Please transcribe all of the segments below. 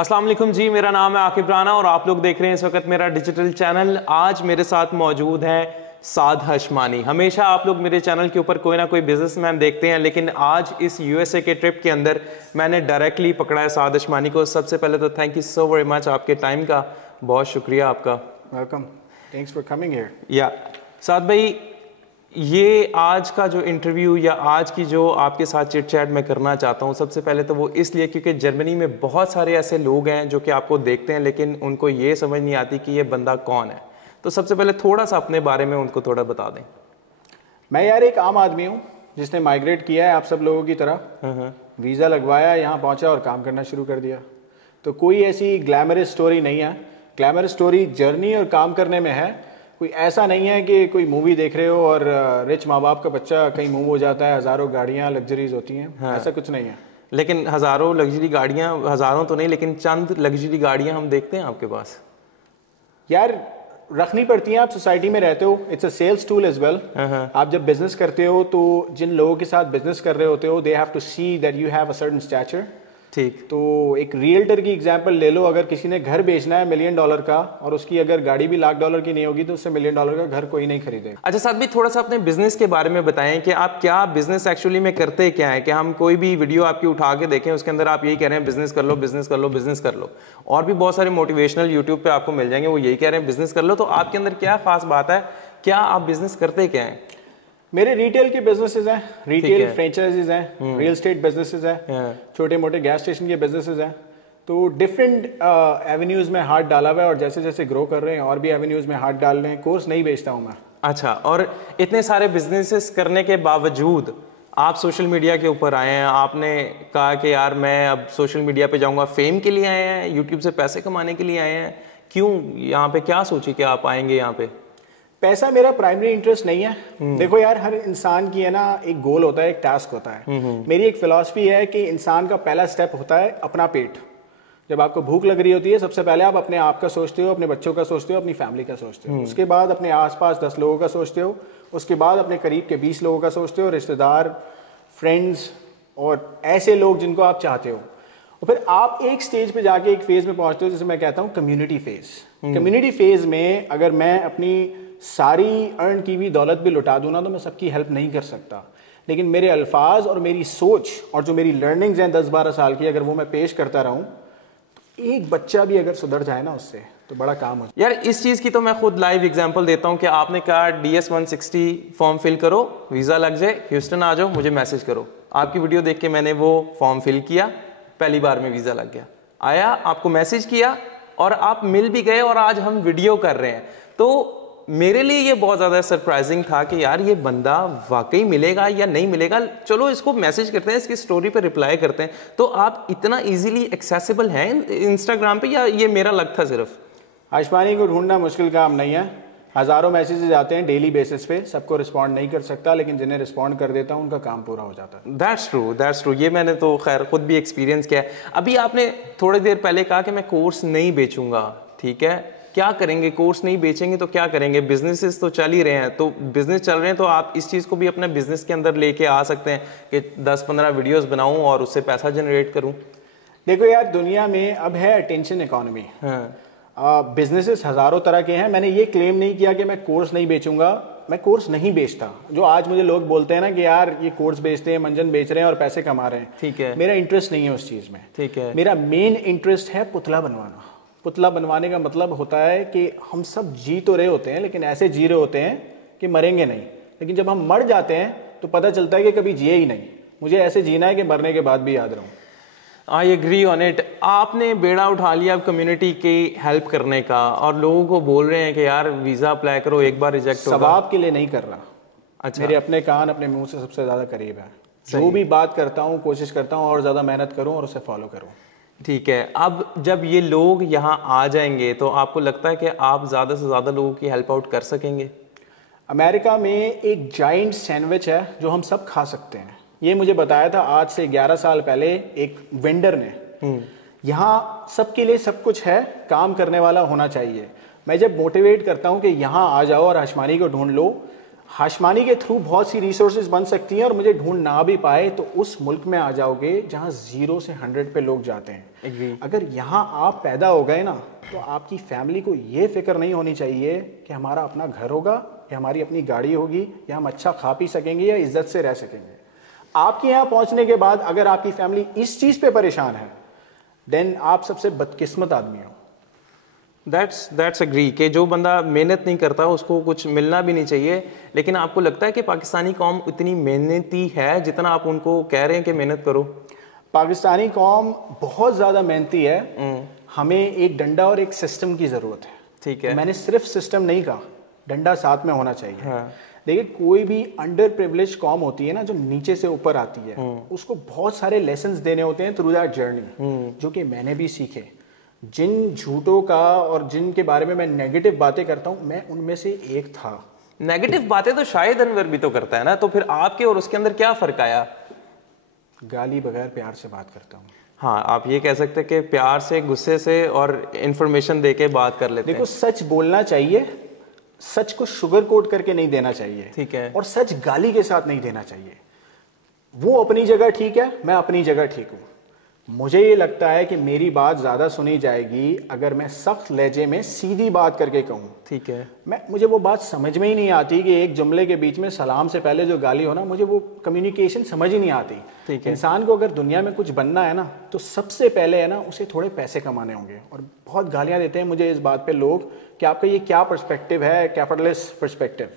अस्सलाम वालेकुम जी, मेरा नाम है आकिब राना और आप लोग देख रहे हैं इस वक्त मेरा डिजिटल चैनल। आज मेरे साथ मौजूद हैं साद हशमानी। हमेशा आप लोग मेरे चैनल के ऊपर कोई ना कोई बिजनेसमैन देखते हैं, लेकिन आज इस यूएसए के ट्रिप के अंदर मैंने डायरेक्टली पकड़ा है साद हशमानी को। सबसे पहले तो thank you so very much, आपके टाइम का बहुत शुक्रिया आपका। Welcome, thanks for coming here. या साद भाई, ये आज का जो इंटरव्यू या आज की जो आपके साथ चिट चैट मैं करना चाहता हूँ, सबसे पहले तो वो इसलिए क्योंकि जर्मनी में बहुत सारे ऐसे लोग हैं जो कि आपको देखते हैं लेकिन उनको ये समझ नहीं आती कि ये बंदा कौन है। तो सबसे पहले थोड़ा सा अपने बारे में उनको थोड़ा बता दें। मैं यार एक आम आदमी हूँ जिसने माइग्रेट किया है आप सब लोगों की तरह, वीज़ा लगवाया, यहाँ पहुँचा और काम करना शुरू कर दिया। तो कोई ऐसी ग्लैमरस स्टोरी नहीं है। ग्लैमरस स्टोरी जर्नी और काम करने में है। कोई ऐसा नहीं है कि कोई मूवी देख रहे हो और रिच माँ बाप का बच्चा कहीं मूव हो जाता है, हज़ारों गाड़ियाँ लग्जरीज होती हैं। हाँ। ऐसा कुछ नहीं है। लेकिन हज़ारों लग्जरी गाड़ियाँ, हज़ारों तो नहीं लेकिन चंद लग्जरी गाड़ियाँ हम देखते हैं आपके पास। यार रखनी पड़ती हैं, आप सोसाइटी में रहते हो, it's a sales tool as well. आप जब बिजनेस करते हो तो जिन लोगों के साथ बिजनेस कर रहे होते हो they have to see that you have a certain stature. ठीक, तो एक रियल्टर की एग्जांपल ले लो। अगर किसी ने घर बेचना है $1 मिलियन का और उसकी अगर गाड़ी भी $1,00,000 की नहीं होगी तो उससे $1 मिलियन का घर कोई नहीं खरीदेगा। अच्छा साथ भी थोड़ा सा अपने बिजनेस के बारे में बताएं कि आप क्या बिजनेस एक्चुअली में करते क्या है। कि हम कोई भी वीडियो आपकी उठा के देखें उसके अंदर आप यही कह रहे हैं बिजनेस कर लो, बिजनेस कर लो, बिजनेस कर लो, और भी बहुत सारे मोटिवेशनल यूट्यूब पे आपको मिल जाएंगे वो यही कह रहे हैं बिजनेस कर लो। तो आपके अंदर क्या खास बात है, क्या आप बिजनेस करते क्या है? मेरे रिटेल के बिजनेसेस हैं, रिटेल फ्रेंचाइजीज हैं, रियल एस्टेट बिजनेसेस हैं, छोटे मोटे गैस स्टेशन के बिजनेसेस हैं। तो डिफरेंट एवेन्यूज में हाथ डाला हुआ है और जैसे जैसे ग्रो कर रहे हैं और भी एवेन्यूज में हाथ डाल रहे हैं। कोर्स नहीं बेचता हूँ मैं। अच्छा, और इतने सारे बिजनेसेस करने के बावजूद आप सोशल मीडिया के ऊपर आए हैं। आपने कहा कि यार मैं अब सोशल मीडिया पे जाऊंगा, फेम के लिए आए हैं, यूट्यूब से पैसे कमाने के लिए आए हैं। क्यों यहाँ पे, क्या सोची कि आप आएंगे यहाँ पे? पैसा मेरा प्राइमरी इंटरेस्ट नहीं है। देखो यार, हर इंसान की है ना एक गोल होता है, एक टास्क होता है। मेरी एक फिलॉसफी है कि इंसान का पहला स्टेप होता है अपना पेट। जब आपको भूख लग रही होती है सबसे पहले आप अपने आप का सोचते हो, अपने बच्चों का सोचते हो, अपनी फैमिली का सोचते हो। उसके बाद अपने आसपास 10 लोगों का सोचते हो। उसके बाद अपने करीब के 20 लोगों का सोचते हो, रिश्तेदार, फ्रेंड्स और ऐसे लोग जिनको आप चाहते हो। और फिर आप एक स्टेज पे जाके एक फेज में पहुंचते हो जिसे मैं कहता हूँ कम्युनिटी फेज। कम्युनिटी फेज में अगर मैं अपनी सारी अर्न की हुई दौलत भी लुटा दूँ ना तो मैं सबकी हेल्प नहीं कर सकता। लेकिन मेरे अल्फाज और मेरी सोच और जो मेरी लर्निंग्स हैं 10-12 साल की, अगर वो मैं पेश करता रहूँ तो एक बच्चा भी अगर सुधर जाए ना उससे तो बड़ा काम हो जाए। यार इस चीज़ की तो मैं खुद लाइव एग्जांपल देता हूँ कि आपने कहा DS 160 फॉर्म फिल करो, वीज़ा लग जाए, ह्यूस्टन आ जाओ, मुझे मैसेज करो। आपकी वीडियो देख के मैंने वो फॉर्म फिल किया, पहली बार में वीज़ा लग गया। आया, आपको मैसेज किया और आप मिल भी गए और आज हम वीडियो कर रहे हैं। तो मेरे लिए ये बहुत ज़्यादा सरप्राइजिंग था कि यार ये बंदा वाकई मिलेगा या नहीं मिलेगा, चलो इसको मैसेज करते हैं, इसकी स्टोरी पे रिप्लाई करते हैं। तो आप इतना इजीली एक्सेसिबल हैं इंस्टाग्राम पे या ये मेरा लक था सिर्फ? हशमानी को ढूंढना मुश्किल काम नहीं है। हज़ारों मैसेजेस आते हैं डेली बेसिस पे, सबको रिस्पॉन्ड नहीं कर सकता लेकिन जिन्हें रिस्पॉन्ड कर देता हूँ उनका काम पूरा हो जाता है। That's true, that's true. ये मैंने तो खैर खुद भी एक्सपीरियंस किया है। अभी आपने थोड़ी देर पहले कहा कि मैं कोर्स नहीं बेचूंगा, ठीक है, क्या करेंगे? कोर्स नहीं बेचेंगे तो क्या करेंगे? बिजनेसेस तो चल ही रहे हैं, तो बिजनेस चल रहे हैं तो आप इस चीज़ को भी अपने बिजनेस के अंदर लेके आ सकते हैं कि 10-15 वीडियोस बनाऊं और उससे पैसा जनरेट करूं। देखो यार, दुनिया में अब है अटेंशन इकोनॉमी। बिजनेसेस हज़ारों तरह के हैं। मैंने ये क्लेम नहीं किया कि मैं कोर्स नहीं बेचूंगा। मैं कोर्स नहीं बेचता। जो आज मुझे लोग बोलते हैं ना कि यार ये कोर्स बेचते हैं, मंजन बेच रहे हैं और पैसे कमा रहे हैं, ठीक है, मेरा इंटरेस्ट नहीं है उस चीज़ में। ठीक है, मेरा मेन इंटरेस्ट है पुतला बनवाना। पुतला बनवाने का मतलब होता है कि हम सब जी तो रहे होते हैं लेकिन ऐसे जी रहे होते हैं कि मरेंगे नहीं, लेकिन जब हम मर जाते हैं तो पता चलता है कि कभी जिए ही नहीं। मुझे ऐसे जीना है कि मरने के बाद भी याद रहूं। I agree on it. आपने बेड़ा उठा लिया कम्युनिटी की हेल्प करने का और लोगों को बोल रहे हैं कि यार वीज़ा अप्लाई करो, एक बार रिजेक्ट होगा। सवाब के लिए नहीं कर रहा। अच्छा, मेरे अपने कान अपने मुंह से सबसे ज़्यादा करीब है। जो भी बात करता हूँ कोशिश करता हूँ और ज़्यादा मेहनत करूँ और उसे फॉलो करूँ। ठीक है, अब जब ये लोग यहाँ आ जाएंगे तो आपको लगता है कि आप ज़्यादा से ज़्यादा लोगों की हेल्प आउट कर सकेंगे? अमेरिका में एक जाइंट सैंडविच है जो हम सब खा सकते हैं। ये मुझे बताया था आज से 11 साल पहले एक वेंडर ने। यहाँ सबके लिए सब कुछ है, काम करने वाला होना चाहिए। मैं जब मोटिवेट करता हूँ कि यहाँ आ जाओ और हशमानी को ढूंढ लो, हाशमानी के थ्रू बहुत सी रिसोर्सेज बन सकती हैं और मुझे ढूंढ ना भी पाए तो उस मुल्क में आ जाओगे जहां 0 से 100 पे लोग जाते हैं। अगर यहाँ आप पैदा हो गए ना तो आपकी फैमिली को ये फिक्र नहीं होनी चाहिए कि हमारा अपना घर होगा या हमारी अपनी गाड़ी होगी या हम अच्छा खा पी सकेंगे या इज्जत से रह सकेंगे। आपके यहाँ पहुंचने के बाद अगर आपकी फैमिली इस चीज पे परेशान है देन आप सबसे बदकिस्मत आदमी हो। दैट्स अग्री कि जो बंदा मेहनत नहीं करता उसको कुछ मिलना भी नहीं चाहिए। लेकिन आपको लगता है कि पाकिस्तानी कौम उतनी मेहनती है जितना आप उनको कह रहे हैं कि मेहनत करो? पाकिस्तानी कौम बहुत ज़्यादा मेहनती है। हमें एक डंडा और एक सिस्टम की ज़रूरत है। ठीक है, मैंने सिर्फ सिस्टम नहीं कहा, डंडा साथ में होना चाहिए। हाँ। देखिए कोई भी अंडर प्रिविलेज कौम होती है ना जो नीचे से ऊपर आती है, उसको बहुत सारे लेसन्स देने होते हैं थ्रू दैट जर्नी, जो कि मैंने भी सीखे। जिन झूठों का और जिनके बारे में मैं नेगेटिव बातें करता हूँ मैं उनमें से एक था। नेगेटिव बातें तो शायद अनवर भी तो करता है ना, तो फिर आपके और उसके अंदर क्या फर्क आया? गाली बगैर प्यार से बात करता हूँ। हाँ, आप ये कह सकते हैं कि प्यार से, गुस्से से और इंफॉर्मेशन देके बात कर लेते हैं। देखो सच बोलना चाहिए, सच को शुगर कोट करके नहीं देना चाहिए। ठीक है। और सच गाली के साथ नहीं देना चाहिए। वो अपनी जगह ठीक है, मैं अपनी जगह ठीक हूँ। मुझे ये लगता है कि मेरी बात ज्यादा सुनी जाएगी अगर मैं सख्त लहजे में सीधी बात करके कहूँ। ठीक है। मुझे वो बात समझ में ही नहीं आती कि एक जुमले के बीच में सलाम से पहले जो गाली हो ना, मुझे वो कम्युनिकेशन समझ ही नहीं आती। ठीक है। इंसान को अगर दुनिया में कुछ बनना है ना तो सबसे पहले है ना उसे थोड़े पैसे कमाने होंगे। और बहुत गालियां देते हैं मुझे इस बात पे लोग कि आपका ये क्या पर्सपेक्टिव है, कैपिटलिस्ट पर्सपेक्टिव।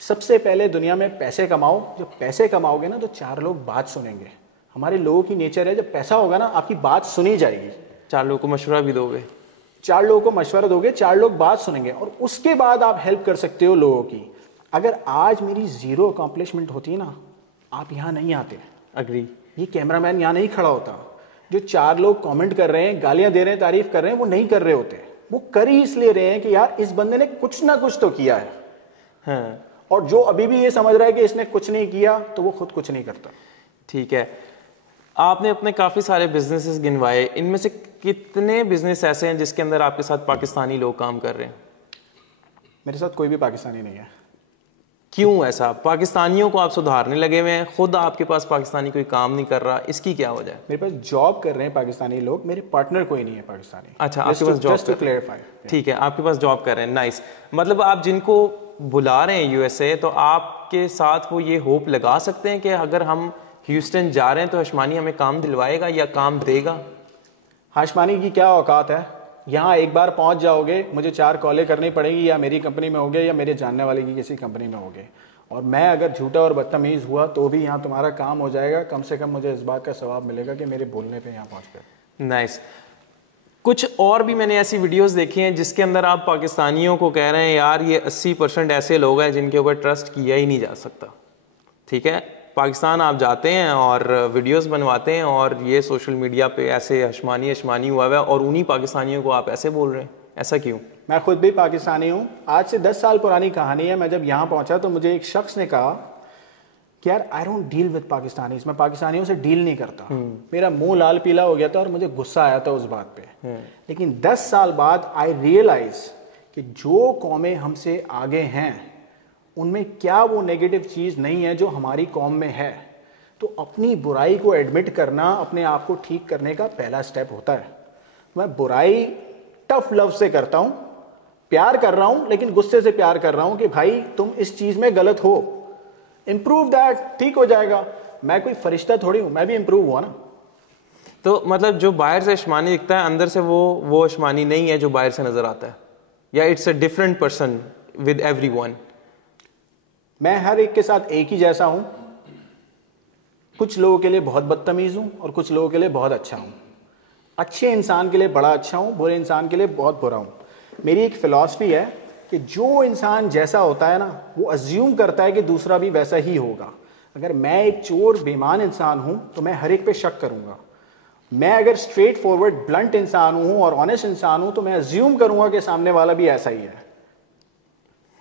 सबसे पहले दुनिया में पैसे कमाओ। जब पैसे कमाओगे ना तो 4 लोग बात सुनेंगे। हमारे लोगों की नेचर है, जब पैसा होगा ना आपकी बात सुनी जाएगी। 4 लोगों को मशवरा भी दोगे, 4 लोगों को मशवरा दोगे, 4 लोग बात सुनेंगे और उसके बाद आप हेल्प कर सकते हो लोगों की। अगर आज मेरी 0 अकॉम्प्लिशमेंट होती ना, आप यहाँ नहीं आते। अग्री। ये कैमरामैन यहाँ नहीं खड़ा होता। जो 4 लोग कमेंट कर रहे हैं, गालियां दे रहे हैं, तारीफ कर रहे हैं, वो नहीं कर रहे होते। वो कर ही इसलिए रहे हैं कि यार इस बंदे ने कुछ ना कुछ तो किया है। हाँ। और जो अभी भी ये समझ रहा है कि इसने कुछ नहीं किया तो वो खुद कुछ नहीं करता। ठीक है, आपने अपने काफ़ी सारे बिजनेसेस गिनवाए, इनमें से कितने बिजनेस ऐसे हैं जिसके अंदर आपके साथ पाकिस्तानी लोग काम कर रहे हैं? मेरे साथ कोई भी पाकिस्तानी नहीं है। क्यों ऐसा? पाकिस्तानियों को आप सुधारने लगे हुए हैं, खुद आपके पास पाकिस्तानी कोई काम नहीं कर रहा, इसकी क्या वजह है? मेरे पास जॉब कर रहे हैं पाकिस्तानी लोग, मेरे पार्टनर कोई नहीं है पाकिस्तानी। अच्छा, आपके पास जॉब, जस्ट टू क्लैरिफाई। ठीक है, आपके पास जॉब कर रहे हैं, नाइस। मतलब आप जिनको बुला रहे हैं यूएसए, तो आपके साथ वो ये होप लगा सकते हैं कि अगर हम ह्यूस्टन जा रहे हैं तो हाशमानी हमें काम दिलवाएगा या काम देगा? हाशमानी की क्या औकात है? यहाँ एक बार पहुंच जाओगे, मुझे 4 कॉलें करनी पड़ेगी, या मेरी कंपनी में होगे या मेरे जानने वाले की किसी कंपनी में होगे। और मैं अगर झूठा और बदतमीज़ हुआ तो भी यहाँ तुम्हारा काम हो जाएगा। कम से कम मुझे इस बात का सवाब मिलेगा कि मेरे बोलने पे यहाँ पहुँच गए। नाइस। कुछ और भी मैंने ऐसी वीडियोस देखी हैं जिसके अंदर आप पाकिस्तानियों को कह रहे हैं यार ये 80% ऐसे लोग हैं जिनके ऊपर ट्रस्ट किया ही नहीं जा सकता। ठीक है, पाकिस्तान आप जाते हैं और वीडियोस बनवाते हैं और ये सोशल मीडिया पे ऐसे हशमानी हुआ है और उन्हीं पाकिस्तानियों को आप ऐसे बोल रहे हैं, ऐसा क्यों? मैं खुद भी पाकिस्तानी हूँ। आज से 10 साल पुरानी कहानी है। मैं जब यहाँ पहुँचा तो मुझे एक शख्स ने कहा कि यार I don't deal with Pakistanis, मैं पाकिस्तानियों से डील नहीं करता। मेरा मुंह लाल पीला हो गया था और मुझे गुस्सा आया था उस बात पे। लेकिन 10 साल बाद आई रियलाइज कि जो कौमें हमसे आगे हैं उनमें क्या वो नेगेटिव चीज़ नहीं है जो हमारी कौम में है। तो अपनी बुराई को एडमिट करना अपने आप को ठीक करने का पहला स्टेप होता है। मैं बुराई टफ लव से करता हूँ, प्यार कर रहा हूँ, लेकिन गुस्से से प्यार कर रहा हूँ कि भाई तुम इस चीज़ में गलत हो, इम्प्रूव दैट, ठीक हो जाएगा। मैं कोई फरिश्ता थोड़ी हूँ, मैं भी इम्प्रूव हुआ ना। तो मतलब जो बाहर से हशमानी दिखता है अंदर से वो हशमानी नहीं है जो बाहर से नजर आता है, या it's a different person with everyone? मैं हर एक के साथ एक ही जैसा हूं। कुछ लोगों के लिए बहुत बदतमीज हूं और कुछ लोगों के लिए बहुत अच्छा हूं। अच्छे इंसान के लिए बड़ा अच्छा हूं, बुरे इंसान के लिए बहुत बुरा हूं। मेरी एक फिलॉसफी है कि जो इंसान जैसा होता है ना वो अज्यूम करता है कि दूसरा भी वैसा ही होगा। अगर मैं एक चोर बेईमान इंसान हूं तो मैं हर एक पे शक करूंगा। मैं अगर स्ट्रेट फॉरवर्ड ब्लंट इंसान हूं और ऑनेस्ट इंसान हूं तो मैं अज्यूम करूंगा कि सामने वाला भी ऐसा ही है।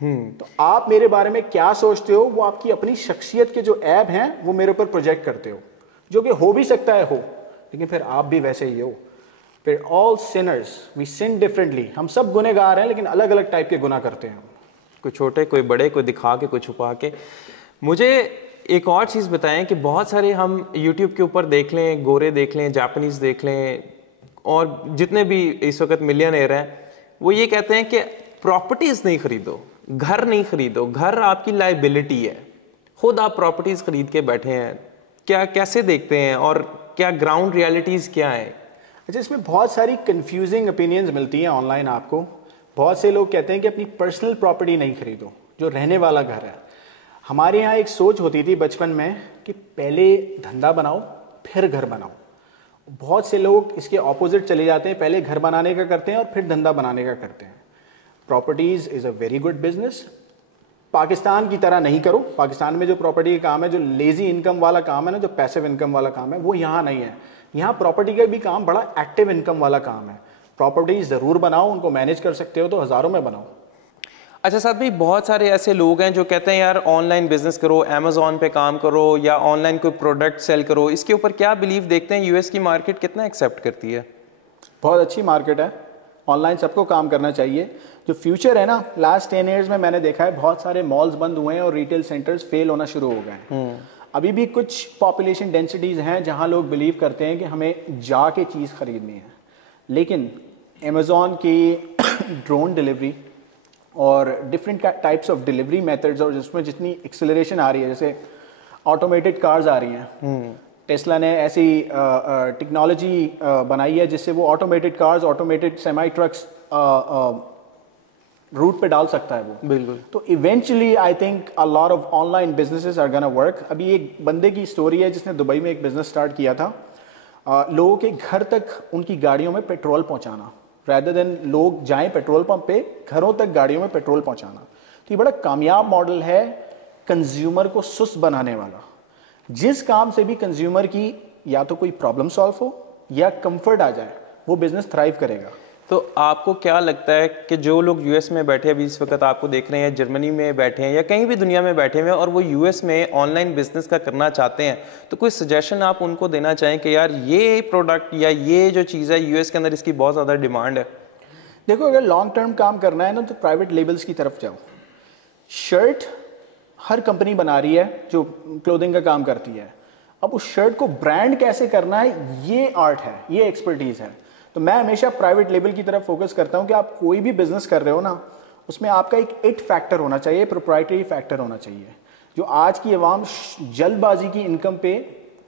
तो आप मेरे बारे में क्या सोचते हो वो आपकी अपनी शख्सियत के जो ऐब हैं वो मेरे ऊपर प्रोजेक्ट करते हो, जो कि हो भी सकता है हो, लेकिन फिर आप भी वैसे ही हो। फिर all sinners we sin differently, हम सब गुनहगार हैं लेकिन अलग अलग टाइप के गुनाह करते हैं। कोई छोटे, कोई बड़े, कोई दिखा के, कोई छुपा के। मुझे एक और चीज़ बताएं कि बहुत सारे हम YouTube के ऊपर देख लें, गोरे देख लें, जापानीज़ देख लें, और जितने भी इस वक्त मिलियनेयर हैं, वो ये कहते हैं कि प्रॉपर्टीज़ नहीं खरीदो, घर नहीं खरीदो, घर आपकी लाइबिलिटी है। खुद आप प्रॉपर्टीज़ खरीद के बैठे हैं, क्या कैसे देखते हैं और क्या ग्राउंड रियलिटीज़ क्या है? अच्छा, इसमें बहुत सारी कंफ्यूजिंग ओपिनियंस मिलती हैं ऑनलाइन आपको। बहुत से लोग कहते हैं कि अपनी पर्सनल प्रॉपर्टी नहीं खरीदो, जो रहने वाला घर है। हमारे यहाँ एक सोच होती थी बचपन में कि पहले धंधा बनाओ फिर घर बनाओ। बहुत से लोग इसके ऑपोजिट चले जाते हैं, पहले घर बनाने का करते हैं और फिर धंधा बनाने का करते हैं। Properties is a very good business. Pakistan की तरह नहीं करो। पाकिस्तान में जो प्रॉपर्टी का काम है, जो लेजी इनकम वाला काम है ना, जो पैसिव इनकम वाला काम है, वो यहाँ नहीं है। यहाँ प्रॉपर्टी का भी काम बड़ा एक्टिव इनकम वाला काम है। प्रॉपर्टीज ज़रूर बनाओ, उनको मैनेज कर सकते हो तो हज़ारों में बनाओ। अच्छा साथ भाई, बहुत सारे ऐसे लोग हैं जो कहते हैं यार ऑनलाइन बिजनेस करो, अमेजोन पे काम करो या ऑनलाइन कोई प्रोडक्ट सेल करो। इसके ऊपर क्या बिलीव देखते हैं, यूएस की मार्केट कितना एक्सेप्ट करती है? बहुत अच्छी मार्केट है, ऑनलाइन सबको काम करना चाहिए। जो फ्यूचर है ना, लास्ट 10 ईयर्स में मैंने देखा है बहुत सारे मॉल्स बंद हुए हैं और रिटेल सेंटर्स फेल होना शुरू हो गए हैं। अभी भी कुछ पॉपुलेशन डेंसिटीज़ हैं जहां लोग बिलीव करते हैं कि हमें जाके चीज़ खरीदनी है, लेकिन अमेज़ॉन की ड्रोन डिलीवरी और different types of delivery methods, और जिसमें जितनी एक्सेलरेशन आ रही है, जैसे ऑटोमेटेड कार्स आ रही हैं, टेस्ला ने ऐसी टेक्नोलॉजी बनाई है जिससे वो automated cars, automated semi trucks route पे डाल सकता है वो। बिल्कुल। तो eventually I think a lot of online businesses are gonna work. अभी एक बंदे की स्टोरी है जिसने दुबई में एक बिजनेस स्टार्ट किया था, लोगों के घर तक उनकी गाड़ियों में पेट्रोल पहुंचाना, rather than लोग जाएं पेट्रोल पंप पे, घरों तक गाड़ियों में पेट्रोल पहुंचाना। तो ये बड़ा कामयाब मॉडल है कंज्यूमर को सुस्त बनाने वाला। जिस काम से भी कंज्यूमर की या तो कोई प्रॉब्लम सॉल्व हो या कंफर्ट आ जाए, वो बिजनेस थ्राइव करेगा। तो आपको क्या लगता है कि जो लोग यूएस में बैठे अभी इस वक्त आपको देख रहे हैं, जर्मनी में बैठे हैं या कहीं भी दुनिया में बैठे हुए हैं और वो यूएस में ऑनलाइन बिजनेस का करना चाहते हैं, तो कोई सजेशन आप उनको देना चाहें कि यार ये प्रोडक्ट या ये जो चीज़ है यूएस के अंदर इसकी बहुत ज़्यादा डिमांड है? देखो, अगर लॉन्ग टर्म काम करना है ना तो प्राइवेट लेबल्स की तरफ जाओ। शर्ट हर कंपनी बना रही है जो क्लोथिंग का काम करती है। अब उस शर्ट को ब्रांड कैसे करना है, ये आर्ट है, ये एक्सपर्टीज है। तो मैं हमेशा प्राइवेट लेबल की तरफ फोकस करता हूं कि आप कोई भी बिजनेस कर रहे हो ना, उसमें आपका एक इट फैक्टर होना चाहिए, प्रोप्राइटरी फैक्टर होना चाहिए। जो आज की आवाम जल्दबाजी की इनकम पे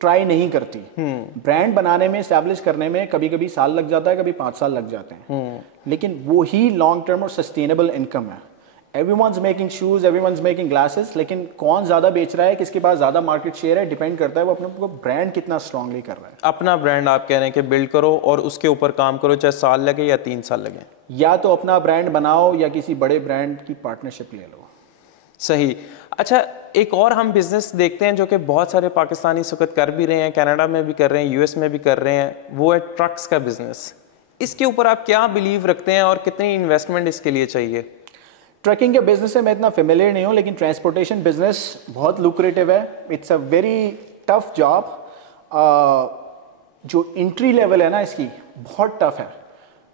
ट्राई नहीं करती। ब्रांड बनाने में, एस्टैब्लिश करने में कभी कभी साल लग जाता है, कभी 5 साल लग जाते हैं, लेकिन वो ही लॉन्ग टर्म और सस्टेनेबल इनकम है। Everyone's making shoes, everyone's making glasses, लेकिन कौन ज्यादा बेच रहा है, किसके पास ज्यादा मार्केट शेयर है, डिपेंड करता है वो अपने ब्रांड कितना स्ट्रांगली कर रहा है। अपना ब्रांड आप कह रहे हैं कि बिल्ड करो और उसके ऊपर काम करो, चाहे साल लगे या 3 साल लगे। या तो अपना ब्रांड बनाओ या किसी बड़े ब्रांड की पार्टनरशिप ले लो। सही। अच्छा, एक और हम बिजनेस देखते हैं जो कि बहुत सारे पाकिस्तानी इस वक्त कर भी रहे हैं, कनाडा में भी कर रहे हैं, यूएस में भी कर रहे हैं, वो है ट्रक्स का बिजनेस। इसके ऊपर आप क्या बिलीव रखते हैं और कितनी इन्वेस्टमेंट इसके लिए चाहिए? ट्रकिंग के बिजनेस से मैं इतना फेमिलियर नहीं हूँ, लेकिन ट्रांसपोर्टेशन बिजनेस बहुत लुक्रेटिव है। It's a very tough job. जो एंट्री लेवल है ना इसकी, बहुत टफ है,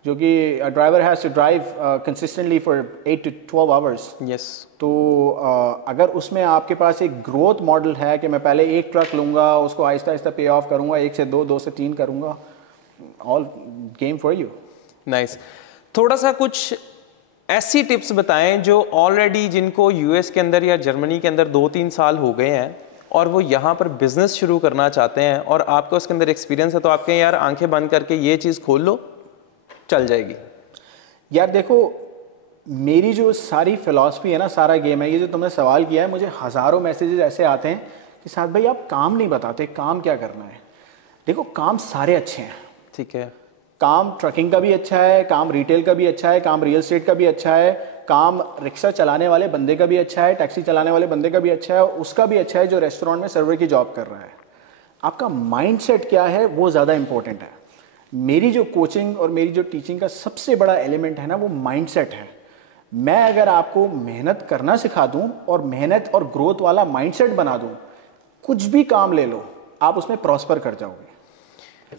जो कि driver has to drive consistently for 8 to 12 hours. Yes. तो अगर उसमें आपके पास एक ग्रोथ मॉडल है कि मैं पहले एक ट्रक लूँगा, उसको आहिस्ता आहिस्ता पे ऑफ करूँगा, 1 से 2, 2 से 3 करूँगा, all game for you. Nice. थोड़ा सा कुछ ऐसी टिप्स बताएं जो ऑलरेडी जिनको यूएस के अंदर या जर्मनी के अंदर 2-3 साल हो गए हैं और वो यहाँ पर बिजनेस शुरू करना चाहते हैं और आपका उसके अंदर एक्सपीरियंस है, तो आप कहें यार आंखें बंद करके ये चीज़ खोल लो, चल जाएगी। यार देखो, मेरी जो सारी फिलॉसफी है ना, सारा गेम है, ये जो तुमने सवाल किया है, मुझे हज़ारों मैसेजेस ऐसे आते हैं कि साथ भाई आप काम नहीं बताते, काम क्या करना है। देखो, काम सारे अच्छे हैं, ठीक है। काम ट्रकिंग का भी अच्छा है, काम रिटेल का भी अच्छा है, काम रियल एस्टेट का भी अच्छा है, काम रिक्शा चलाने वाले बंदे का भी अच्छा है, टैक्सी चलाने वाले बंदे का भी अच्छा है, उसका भी अच्छा है जो रेस्टोरेंट में सर्वर की जॉब कर रहा है। आपका माइंडसेट क्या है, वो ज़्यादा इंपॉर्टेंट है। मेरी जो कोचिंग और मेरी जो टीचिंग का सबसे बड़ा एलिमेंट है ना, वो माइंडसेट है। मैं अगर आपको मेहनत करना सिखा दूं और मेहनत और ग्रोथ वाला माइंडसेट बना दूं, कुछ भी काम ले लो, आप उसमें प्रॉस्पर कर जाओगे।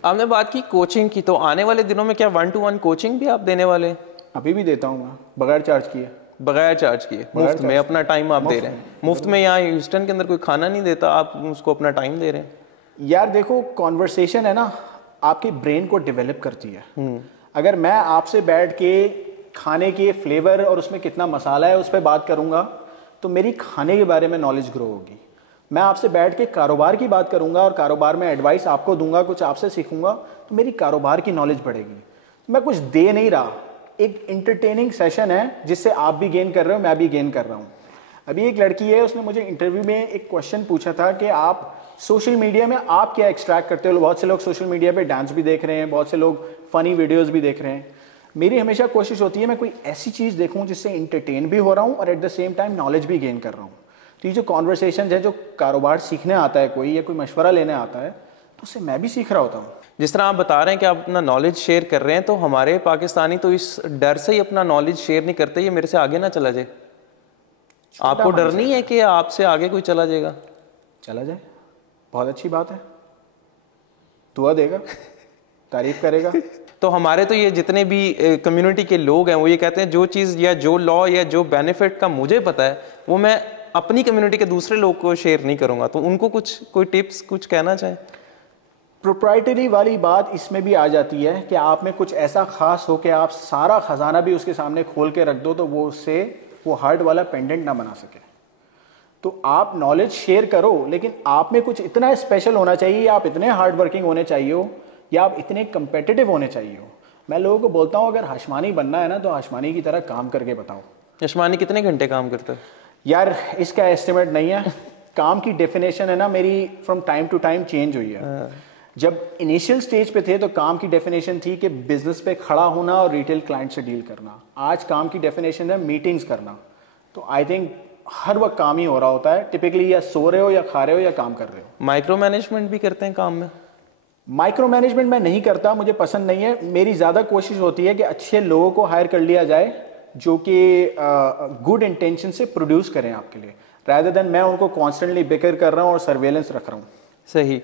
आपने बात की कोचिंग की, तो आने वाले दिनों में क्या 1-to-1 कोचिंग भी आप देने वाले? अभी भी देता हूँ मैं, बगैर चार्ज किए। बगैर चार्ज किए, मुफ्त में अपना टाइम आप दे रहे हैं। मुफ्त में यहाँ ह्यूस्टन के अंदर कोई खाना नहीं देता, आप उसको अपना टाइम दे रहे हैं। यार देखो, कॉन्वर्सेशन है ना, आपके ब्रेन को डेवलप करती है। अगर मैं आपसे बैठ के खाने के फ्लेवर और उसमें कितना मसाला है उस पर बात करूंगा तो मेरी खाने के बारे में नॉलेज ग्रो होगी। मैं आपसे बैठ के कारोबार की बात करूंगा और कारोबार में एडवाइस आपको दूंगा, कुछ आपसे सीखूंगा, तो मेरी कारोबार की नॉलेज बढ़ेगी। मैं कुछ दे नहीं रहा, एक इंटरटेनिंग सेशन है जिससे आप भी गेन कर रहे हो, मैं भी गेन कर रहा हूँ। अभी एक लड़की है, उसने मुझे इंटरव्यू में एक क्वेश्चन पूछा था कि आप सोशल मीडिया में आप क्या एक्सट्रैक्ट करते हो। बहुत से लोग सोशल मीडिया पे डांस भी देख रहे हैं, बहुत से लोग फनी वीडियोस भी देख रहे हैं। मेरी हमेशा कोशिश होती है मैं कोई ऐसी चीज़ देखूं जिससे इंटरटेन भी हो रहा हूं और at the same time knowledge भी गेन कर रहा हूं। तो ये जो कॉन्वर्सेशन है, जो कारोबार सीखने आता है कोई या कोई मशवरा लेने आता है, तो उससे मैं भी सीख रहा होता हूँ। जिस तरह आप बता रहे हैं कि आप अपना नॉलेज शेयर कर रहे हैं, तो हमारे पाकिस्तानी तो इस डर से ही अपना नॉलेज शेयर नहीं करते, ये मेरे से आगे ना चला जाए। आपको डर नहीं है कि आपसे आगे कोई चला जाएगा? चला जाए, बहुत अच्छी बात है, दुआ देगा, तारीफ करेगा। तो हमारे तो ये जितने भी कम्युनिटी के लोग हैं वो ये कहते हैं जो चीज़ या जो लॉ या जो बेनिफिट का मुझे पता है वो मैं अपनी कम्युनिटी के दूसरे लोग को शेयर नहीं करूंगा। तो उनको कुछ कोई टिप्स कुछ कहना चाहें? प्रोप्राइटरी वाली बात इसमें भी आ जाती है कि आप में कुछ ऐसा खास हो कि आप सारा खजाना भी उसके सामने खोल के रख दो तो वो उससे वो हार्ट वाला पेंडेंट ना बना सके। तो आप नॉलेज शेयर करो, लेकिन आप में कुछ इतना स्पेशल होना चाहिए, आप इतने हार्ड वर्किंग होने चाहिए हो या आप इतने कंपेटिटिव होने चाहिए हो। मैं लोगों को बोलता हूँ अगर हाशमानी बनना है ना तो हाशमानी की तरह काम करके बताओ। हाशमानी कितने घंटे काम करता है? यार इसका एस्टिमेट नहीं है। काम की डेफिनेशन है ना मेरी from time to time change हुई है। जब इनिशियल स्टेज पे थे तो काम की डेफिनेशन थी कि बिजनेस पे खड़ा होना और रिटेल क्लाइंट से डील करना। आज काम की डेफिनेशन है मीटिंग्स करना। तो आई थिंक हर वक्त काम ही हो रहा होता है। टिपिकली या सो रहे हो या खा रहे हो या काम कर रहे हो। माइक्रो मैनेजमेंट भी करते हैं काम में? माइक्रो मैनेजमेंट मैं नहीं करता, मुझे पसंद नहीं है। मेरी ज़्यादा कोशिश होती है कि अच्छे लोगों को हायर कर लिया जाए जो कि गुड इंटेंशन से प्रोड्यूस करें आपके लिए, रादर देन मैं उनको कॉन्स्टेंटली बिकर कर रहा हूँ और सर्वेलेंस रख रहा हूँ। सही।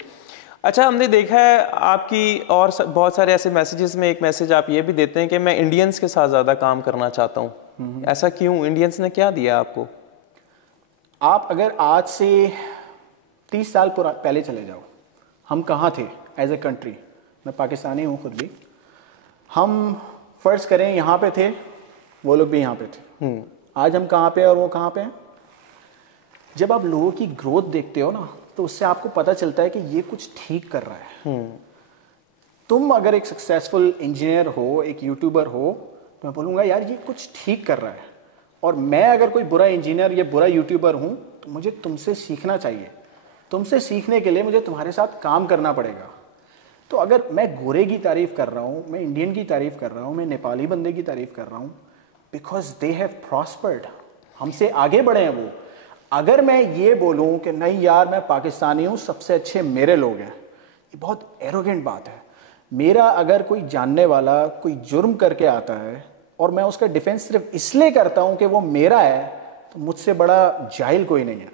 अच्छा, हमने देखा है आपकी और बहुत सारे ऐसे मैसेजेस में एक मैसेज आप ये भी देते हैं कि मैं इंडियंस के साथ ज़्यादा काम करना चाहता हूँ। ऐसा क्यों? इंडियंस ने क्या दिया आपको? आप अगर आज से 30 साल पहले चले जाओ, हम कहाँ थे एज ए कंट्री? मैं पाकिस्तानी हूँ खुद भी। हम फर्ज करें यहाँ पे थे, वो लोग भी यहाँ पे थे। आज हम कहाँ पे और वो कहाँ पे हैं? जब आप लोगों की ग्रोथ देखते हो ना तो उससे आपको पता चलता है कि ये कुछ ठीक कर रहा है। तुम अगर एक सक्सेसफुल इंजीनियर हो, एक यूट्यूबर हो, तो मैं बोलूँगा यार ये कुछ ठीक कर रहा है। और मैं अगर कोई बुरा इंजीनियर या बुरा यूट्यूबर हूँ तो मुझे तुमसे सीखना चाहिए। तुमसे सीखने के लिए मुझे तुम्हारे साथ काम करना पड़ेगा। तो अगर मैं गोरे की तारीफ कर रहा हूँ, मैं इंडियन की तारीफ कर रहा हूँ, मैं नेपाली बंदे की तारीफ कर रहा हूँ, बिकॉज दे हैव प्रॉस्पर्ड, हमसे आगे बढ़े हैं वो। अगर मैं ये बोलूँ कि नहीं यार मैं पाकिस्तानी हूँ, सबसे अच्छे मेरे लोग हैं, ये बहुत एरोगेंट बात है। मेरा अगर कोई जानने वाला कोई जुर्म करके आता है और मैं उसका डिफेंस सिर्फ इसलिए करता हूँ कि वो मेरा है, तो मुझसे बड़ा जाहिल कोई नहीं है।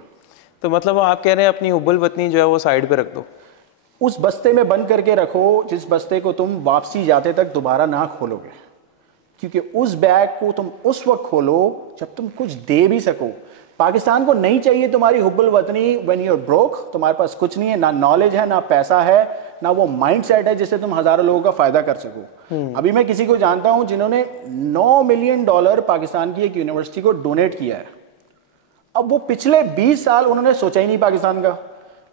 तो मतलब आप कह रहे हैं अपनी हुब्बुल वतनी जो है वो साइड पे रख दो, उस बस्ते में बंद करके रखो जिस बस्ते को तुम वापसी जाते तक दोबारा ना खोलोगे। क्योंकि उस बैग को तुम उस वक्त खोलो जब तुम कुछ दे भी सको। पाकिस्तान को नहीं चाहिए तुम्हारी हुब्बुल वतनी व्हेन यू आर ब्रोक, तुम्हारे पास कुछ नहीं है, ना नॉलेज है, ना पैसा है, ना वो माइंड सेट है जिससे तुम हजारों लोगों का फायदा कर सको। अभी मैं किसी को जानता हूं जिन्होंने $9 मिलियन पाकिस्तान की एक यूनिवर्सिटी को डोनेट किया है। अब वो पिछले 20 साल उन्होंने सोचा ही नहीं पाकिस्तान का,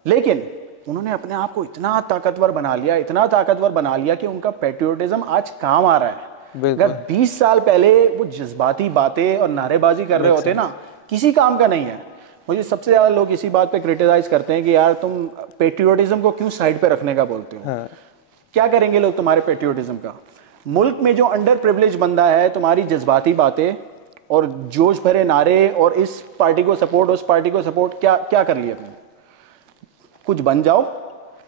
लेकिन उन्होंने अपने आप को इतना ताकतवर बना लिया, इतना ताकतवर बना लिया कि उनका पेट्रियोटिज्म आज काम आ रहा है। अगर 20 साल पहले वो जज्बाती बातें और नारेबाजी कर रहे होते ना, किसी काम का नहीं है। मुझे सबसे ज्यादा लोग इसी बात पे क्रिटिसाइज करते हैं कि यार तुम पेट्रियोटिज्म को क्यों साइड पे रखने का बोलते हो। हाँ। क्या करेंगे लोग तुम्हारे पेट्रियोटिज्म का? मुल्क में जो अंडर प्रिविलेज बंदा है, तुम्हारी जज्बाती बातें और जोश भरे नारे और इस पार्टी को सपोर्ट उस पार्टी को सपोर्ट, क्या क्या कर लिया तुमने? कुछ बन जाओ,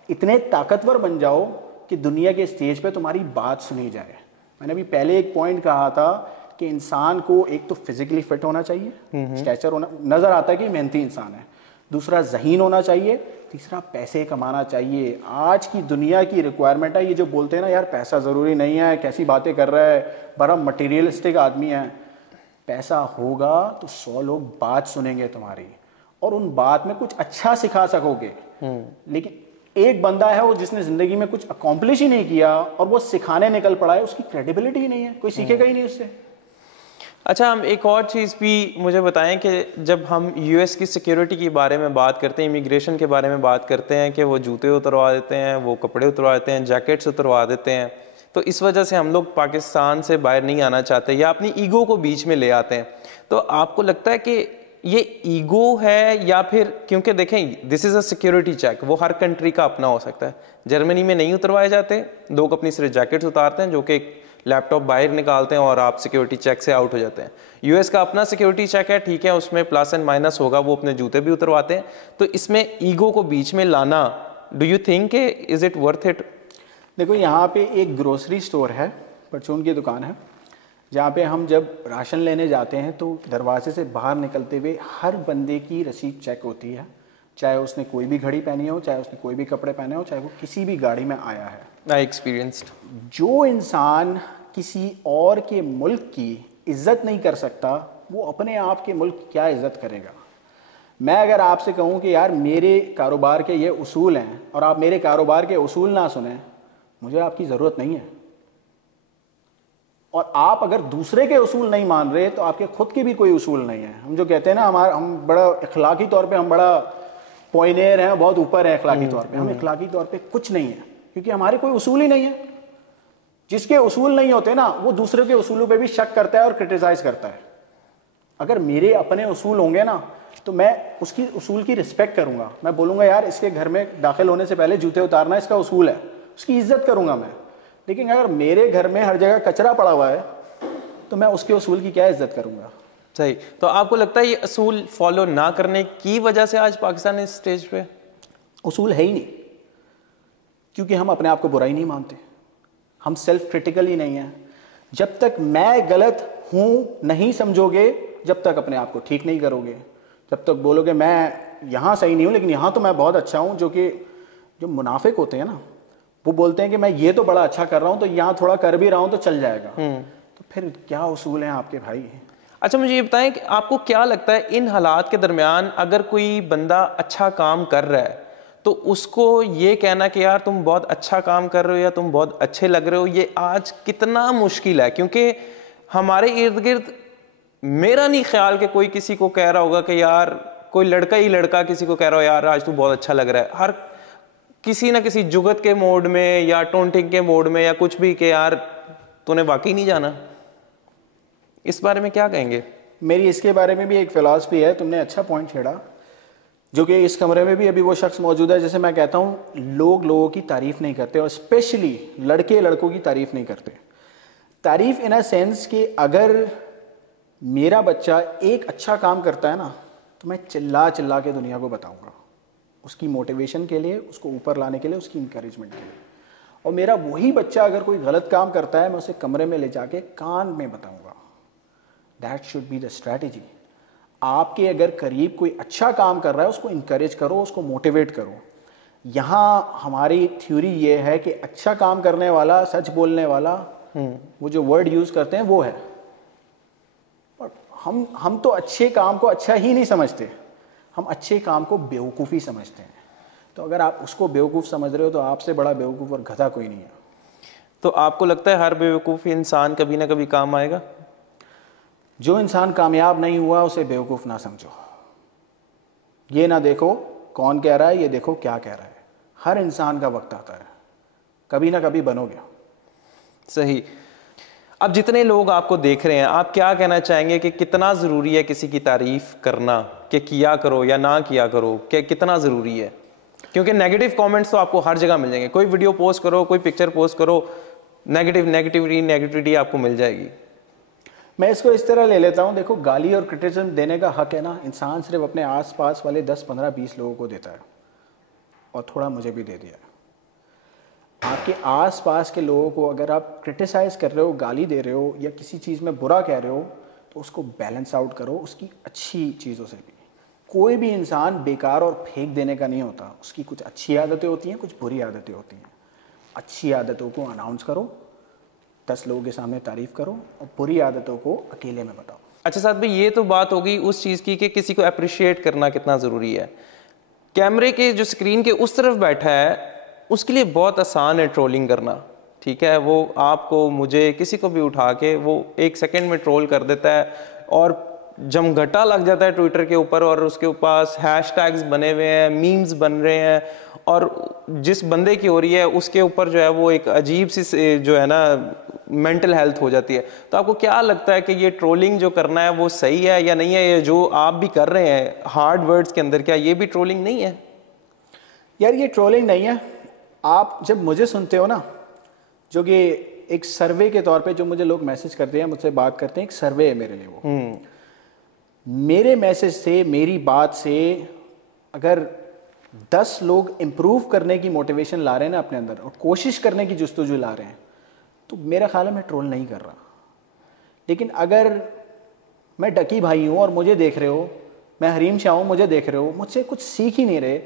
इतने ताकतवर बन जाओ कि दुनिया के स्टेज पे तुम्हारी बात सुनी जाए। मैंने अभी पहले एक पॉइंट कहा था कि इंसान को एक तो फिजिकली फिट होना चाहिए, स्टैचर होना, नजर आता है कि मेहनती इंसान है। दूसरा ज़हीन होना चाहिए। तीसरा पैसे कमाना चाहिए। आज की दुनिया की रिक्वायरमेंट है। ये जो बोलते हैं ना यार पैसा ज़रूरी नहीं है, कैसी बातें कर रहा है, बड़ा मटेरियलिस्टिक आदमी है। पैसा होगा तो 100 लोग बात सुनेंगे तुम्हारी और उन बात में कुछ अच्छा सिखा सकोगे। लेकिन एक बंदा है वो जिसने जिंदगी में कुछ अकॉम्प्लिश ही नहीं किया और वो सिखाने निकल पड़ा है, उसकी क्रेडिबिलिटी ही नहीं है, कोई सीखेगा ही नहीं उससे। अच्छा, हम एक और चीज़ भी मुझे बताएं कि जब हम यूएस की सिक्योरिटी के बारे में बात करते हैं, इमिग्रेशन के बारे में बात करते हैं कि वो जूते उतरवा देते हैं, वो कपड़े उतरवा देते हैं, जैकेट्स उतरवा देते हैं, तो इस वजह से हम लोग पाकिस्तान से बाहर नहीं आना चाहते या अपनी ईगो को बीच में ले आते हैं। तो आपको लगता है कि ये ईगो है या फिर, क्योंकि देखें this is a security check, वो हर कंट्री का अपना हो सकता है। जर्मनी में नहीं उतरवाए जाते, लोग अपनी सिर्फ जैकेट्स उतारते हैं जो कि लैपटॉप बाहर निकालते हैं और आप सिक्योरिटी चेक से आउट हो जाते हैं। यूएस का अपना सिक्योरिटी चेक है, ठीक है, उसमें प्लस एंड माइनस होगा, वो अपने जूते भी उतरवाते हैं। तो इसमें ईगो को बीच में लाना, do you think is it worth it? देखो यहाँ पे एक ग्रोसरी स्टोर है, परचून की दुकान है, जहाँ पे हम जब राशन लेने जाते हैं तो दरवाजे से बाहर निकलते हुए हर बंदे की रसीद चेक होती है, चाहे उसने कोई भी घड़ी पहनी हो, चाहे उसने कोई भी कपड़े पहने हो, चाहे वो किसी भी गाड़ी में आया है। I experienced. जो इंसान किसी और के मुल्क की इज्जत नहीं कर सकता, वो अपने आप के मुल्क की क्या इज्जत करेगा। मैं अगर आपसे कहूँ कि यार मेरे कारोबार के ये उसूल हैं और आप मेरे कारोबार के उसूल ना सुने, मुझे आपकी ज़रूरत नहीं है। और आप अगर दूसरे के उसूल नहीं मान रहे तो आपके खुद के भी कोई उसूल नहीं है। हम जो कहते हैं ना, हम बड़ा इखलाकी तौर पे हम बड़ा पॉइनेर हैं, बहुत ऊपर है इखलाकी तौर पे, हम इखलाकी तौर पे कुछ नहीं है, क्योंकि हमारे कोई उसूल ही नहीं है। जिसके उसूल नहीं होते ना, वो दूसरे के उसूलों पे भी शक करता है और क्रिटिसाइज करता है। अगर मेरे अपने उसूल होंगे ना, तो मैं उसकी उसूल की रिस्पेक्ट करूंगा। मैं बोलूंगा यार इसके घर में दाखिल होने से पहले जूते उतारना इसका उसूल है, उसकी इज्जत करूंगा मैं। लेकिन अगर मेरे घर में हर जगह कचरा पड़ा हुआ है तो मैं उसके उसूल की क्या इज्जत करूंगा। सही। तो आपको लगता है ये उसूल फॉलो ना करने की वजह से आज पाकिस्तान इस स्टेज पे? उसूल है ही नहीं, क्योंकि हम अपने आप को बुरा ही नहीं मानते, हम सेल्फ क्रिटिकल ही नहीं है। जब तक मैं गलत हूं नहीं समझोगे, जब तक अपने आप को ठीक नहीं करोगे, जब तक बोलोगे मैं यहाँ सही नहीं हूँ लेकिन यहाँ तो मैं बहुत अच्छा हूँ, जो मुनाफिक होते हैं ना, वो बोलते हैं कि मैं ये तो बड़ा अच्छा कर रहा हूँ तो यहाँ थोड़ा कर भी रहा हूँ तो चल जाएगा। तो फिर क्या उसूल हैं आपके भाई? अच्छा, मुझे ये बताएं कि आपको क्या लगता है इन हालात के दरमियान अगर कोई बंदा अच्छा काम कर रहा है तो उसको ये कहना कि यार तुम बहुत अच्छा काम कर रहे हो या तुम बहुत अच्छे लग रहे हो, ये आज कितना मुश्किल है? क्योंकि हमारे इर्द गिर्द मेरा नहीं ख्याल कि कोई किसी को कह रहा होगा कि यार, कोई लड़का ही लड़का किसी को कह रहा हो यार आज तू बहुत अच्छा लग रहा है। हर किसी ना किसी जुगत के मोड में या टोंटिंग के मोड में या कुछ भी कि यार तूने वाकई नहीं जाना। इस बारे में क्या कहेंगे? मेरी इसके बारे में भी एक फिलॉसफी है, तुमने अच्छा पॉइंट छेड़ा, जो कि इस कमरे में भी अभी वो शख्स मौजूद है। जैसे मैं कहता हूँ, लोग लोगों की तारीफ नहीं करते और स्पेशली लड़के लड़कों की तारीफ नहीं करते। तारीफ इन अ सेंस कि अगर मेरा बच्चा एक अच्छा काम करता है ना, तो मैं चिल्ला चिल्ला के दुनिया को बताऊंगा, उसकी मोटिवेशन के लिए, उसको ऊपर लाने के लिए, उसकी इंकरेजमेंट के लिए। और मेरा वही बच्चा अगर कोई गलत काम करता है, मैं उसे कमरे में ले जाके कान में बताऊंगा। That should be the strategy. आपके अगर करीब कोई अच्छा काम कर रहा है, उसको इंकरेज करो, उसको मोटिवेट करो। यहाँ हमारी थ्योरी ये है कि अच्छा काम करने वाला, सच बोलने वाला, वो जो वर्ड यूज करते हैं वो है। और हम तो अच्छे काम को अच्छा ही नहीं समझते, हम अच्छे काम को बेवकूफ़ी समझते हैं। तो अगर आप उसको बेवकूफ़ समझ रहे हो तो आपसे बड़ा बेवकूफ़ और गधा कोई नहीं है। तो आपको लगता है हर बेवकूफ़ इंसान कभी ना कभी काम आएगा? जो इंसान कामयाब नहीं हुआ उसे बेवकूफ़ ना समझो। ये ना देखो कौन कह रहा है, ये देखो क्या कह रहा है। हर इंसान का वक्त आता है, कभी ना कभी बनोगे। सही। अब जितने लोग आपको देख रहे हैं, आप क्या कहना चाहेंगे कि कितना ज़रूरी है किसी की तारीफ़ करना, कि किया करो या ना किया करो, कि कितना ज़रूरी है? क्योंकि नेगेटिव कमेंट्स तो आपको हर जगह मिल जाएंगे। कोई वीडियो पोस्ट करो, कोई पिक्चर पोस्ट करो, नेगेटिविटी आपको मिल जाएगी। मैं इसको इस तरह ले लेता हूँ, देखो गाली और क्रिटिसिज्म देने का हक है ना, इंसान सिर्फ अपने आसपास वाले 10, 15, 20 लोगों को देता है, और थोड़ा मुझे भी दे दिया है। आपके आसपास के लोगों को अगर आप क्रिटिसाइज़ कर रहे हो, गाली दे रहे हो या किसी चीज़ में बुरा कह रहे हो, तो उसको बैलेंस आउट करो उसकी अच्छी चीज़ों से भी। कोई भी इंसान बेकार और फेंक देने का नहीं होता, उसकी कुछ अच्छी आदतें होती हैं, कुछ बुरी आदतें होती हैं। अच्छी आदतों को अनाउंस करो, 10 लोगों के सामने तारीफ़ करो, और बुरी आदतों को अकेले में बताओ। अच्छा साथ भाई, ये तो बात होगी उस चीज़ की कि किसी को अप्रिशिएट करना कितना ज़रूरी है। कैमरे के जो स्क्रीन के उस तरफ बैठा है उसके लिए बहुत आसान है ट्रोलिंग करना, ठीक है। वो आपको, मुझे, किसी को भी उठा के वो 1 सेकंड में ट्रोल कर देता है और जमघटा लग जाता है ट्विटर के ऊपर, और उसके पास हैशटैग्स बने हुए हैं, मीम्स बन रहे हैं, और जिस बंदे की हो रही है उसके ऊपर जो है वो एक अजीब सी जो है ना मेंटल हेल्थ हो जाती है। तो आपको क्या लगता है कि ये ट्रोलिंग जो करना है वो सही है या नहीं है? ये जो आप भी कर रहे हैं हार्ड वर्ड्स के अंदर, क्या ये भी ट्रोलिंग नहीं है? यार ये ट्रोलिंग नहीं है। आप जब मुझे सुनते हो ना, जो कि एक सर्वे के तौर पे जो मुझे लोग मैसेज करते हैं, मुझसे बात करते हैं, एक सर्वे है मेरे लिए वो। मेरे मैसेज से, मेरी बात से अगर 10 लोग इंप्रूव करने की मोटिवेशन ला रहे हैं ना अपने अंदर, और कोशिश करने की जुस्तजू ला रहे हैं, तो मेरा ख्याल है मैं ट्रोल नहीं कर रहा। लेकिन अगर मैं डकी भाई हूँ और मुझे देख रहे हो, मैं हरीम शाह हूँ, मुझे देख रहे हो, मुझसे कुछ सीख ही नहीं रहे,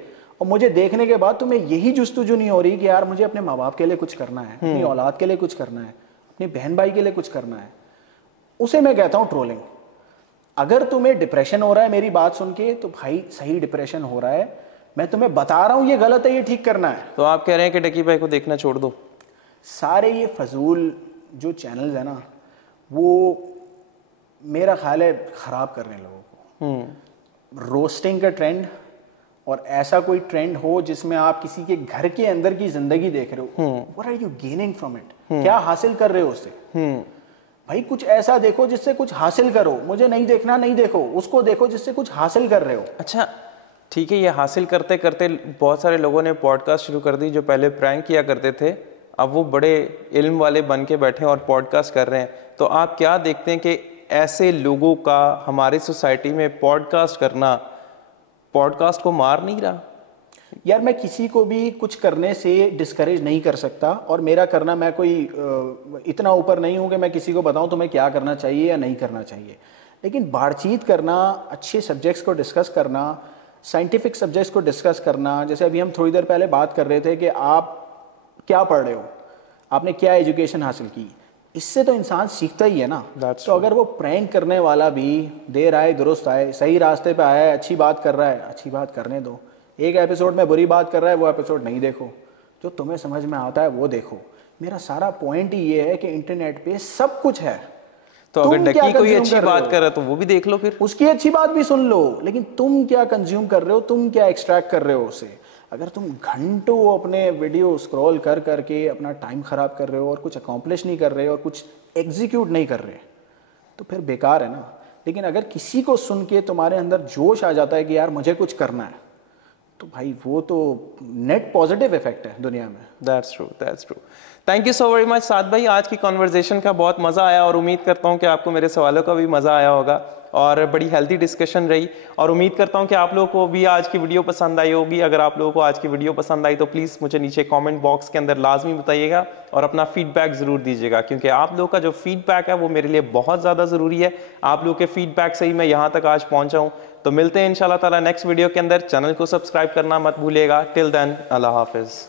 और मुझे देखने के बाद तुम्हें यही जुस्तजू नहीं हो रही कि यार मुझे अपने माँ बाप के लिए कुछ करना है, अपनी औलाद के लिए कुछ करना है, अपनी बहन भाई के लिए कुछ करना है, उसे मैं कहता हूँ ट्रोलिंग। अगर तुम्हें डिप्रेशन हो रहा है मेरी बात सुन के, तो भाई सही डिप्रेशन हो रहा है, मैं तुम्हें बता रहा हूँ ये गलत है, ये ठीक करना है। तो आप कह रहे हैं कि डकी भाई को देखना छोड़ दो? सारे ये फजूल जो चैनल्स है ना, वो मेरा ख्याल है खराब कर रहे हैं लोगों को। रोस्टिंग का ट्रेंड, और ऐसा कोई ट्रेंड हो जिसमें आप किसी के घर के अंदर की जिंदगी देख रहे हो, what are you gaining from it? क्या हासिल कर रहे हो उससे? भाई कुछ ऐसा देखो जिससे कुछ हासिल करो। मुझे नहीं देखना, नहीं देखो, उसको देखो जिससे कुछ हासिल कर रहे हो। अच्छा ठीक है, ये हासिल करते करते बहुत सारे लोगों ने पॉडकास्ट शुरू कर दी जो पहले प्रैंक किया करते थे, अब वो बड़े इल्म वाले बन के बैठे हैं और पॉडकास्ट कर रहे हैं। तो आप क्या देखते हैं कि ऐसे लोगों का हमारी सोसाइटी में पॉडकास्ट करना पॉडकास्ट को मार नहीं रहा? यार मैं किसी को भी कुछ करने से डिस्करेज नहीं कर सकता, और मेरा करना, मैं कोई इतना ऊपर नहीं हूं कि मैं किसी को बताऊं तुम्हें क्या करना चाहिए या नहीं करना चाहिए। लेकिन बातचीत करना, अच्छे सब्जेक्ट्स को डिस्कस करना, साइंटिफिक सब्जेक्ट्स को डिस्कस करना, जैसे अभी हम थोड़ी देर पहले बात कर रहे थे कि आप क्या पढ़ रहे हो, आपने क्या एजुकेशन हासिल की, इससे तो इंसान सीखता ही है ना। तो अगर वो प्रैंक करने वाला भी देर आए दुरुस्त आए, सही रास्ते पे आया है, अच्छी बात कर रहा है, अच्छी बात करने दो। एक एपिसोड में बुरी बात कर रहा है, वो एपिसोड नहीं देखो, जो तुम्हें समझ में आता है वो देखो। मेरा सारा पॉइंट ही ये है कि इंटरनेट पे सब कुछ है। तो अगर डकी कोई अच्छी बात कर रहा है तो वो भी देख लो, फिर उसकी अच्छी बात भी सुन लो, लेकिन तुम क्या कंज्यूम कर रहे हो, तुम क्या एक्सट्रैक्ट कर रहे हो उससे। अगर तुम घंटों अपने वीडियो स्क्रॉल कर करके अपना टाइम खराब कर रहे हो और कुछ अकॉम्प्लिश नहीं कर रहे हो और कुछ एग्जीक्यूट नहीं कर रहे, तो फिर बेकार है ना। लेकिन अगर किसी को सुन के तुम्हारे अंदर जोश आ जाता है कि यार मुझे कुछ करना है, तो भाई वो तो नेट पॉजिटिव इफेक्ट है दुनिया में। That's true, that's true. Thank you so very much Saad भाई, आज की कॉन्वर्जेशन का बहुत मज़ा आया, और उम्मीद करता हूँ कि आपको मेरे सवालों का भी मज़ा आया होगा, और बड़ी हेल्थी डिस्कशन रही। और उम्मीद करता हूँ कि आप लोगों को भी आज की वीडियो पसंद आई होगी। अगर आप लोगों को आज की वीडियो पसंद आई तो प्लीज़ मुझे नीचे कमेंट बॉक्स के अंदर लाजमी बताइएगा, और अपना फीडबैक ज़रूर दीजिएगा, क्योंकि आप लोगों का जो फीडबैक है वो मेरे लिए बहुत ज़्यादा ज़रूरी है। आप लोगों के फीडबैक से ही मैं यहाँ तक आज पहुँचा हूँ। तो मिलते हैं इंशाल्लाह ताला नेक्स्ट वीडियो के अंदर। चैनल को सब्सक्राइब करना मत भूलिएगा। टिल देन, अल्लाह हाफिज़।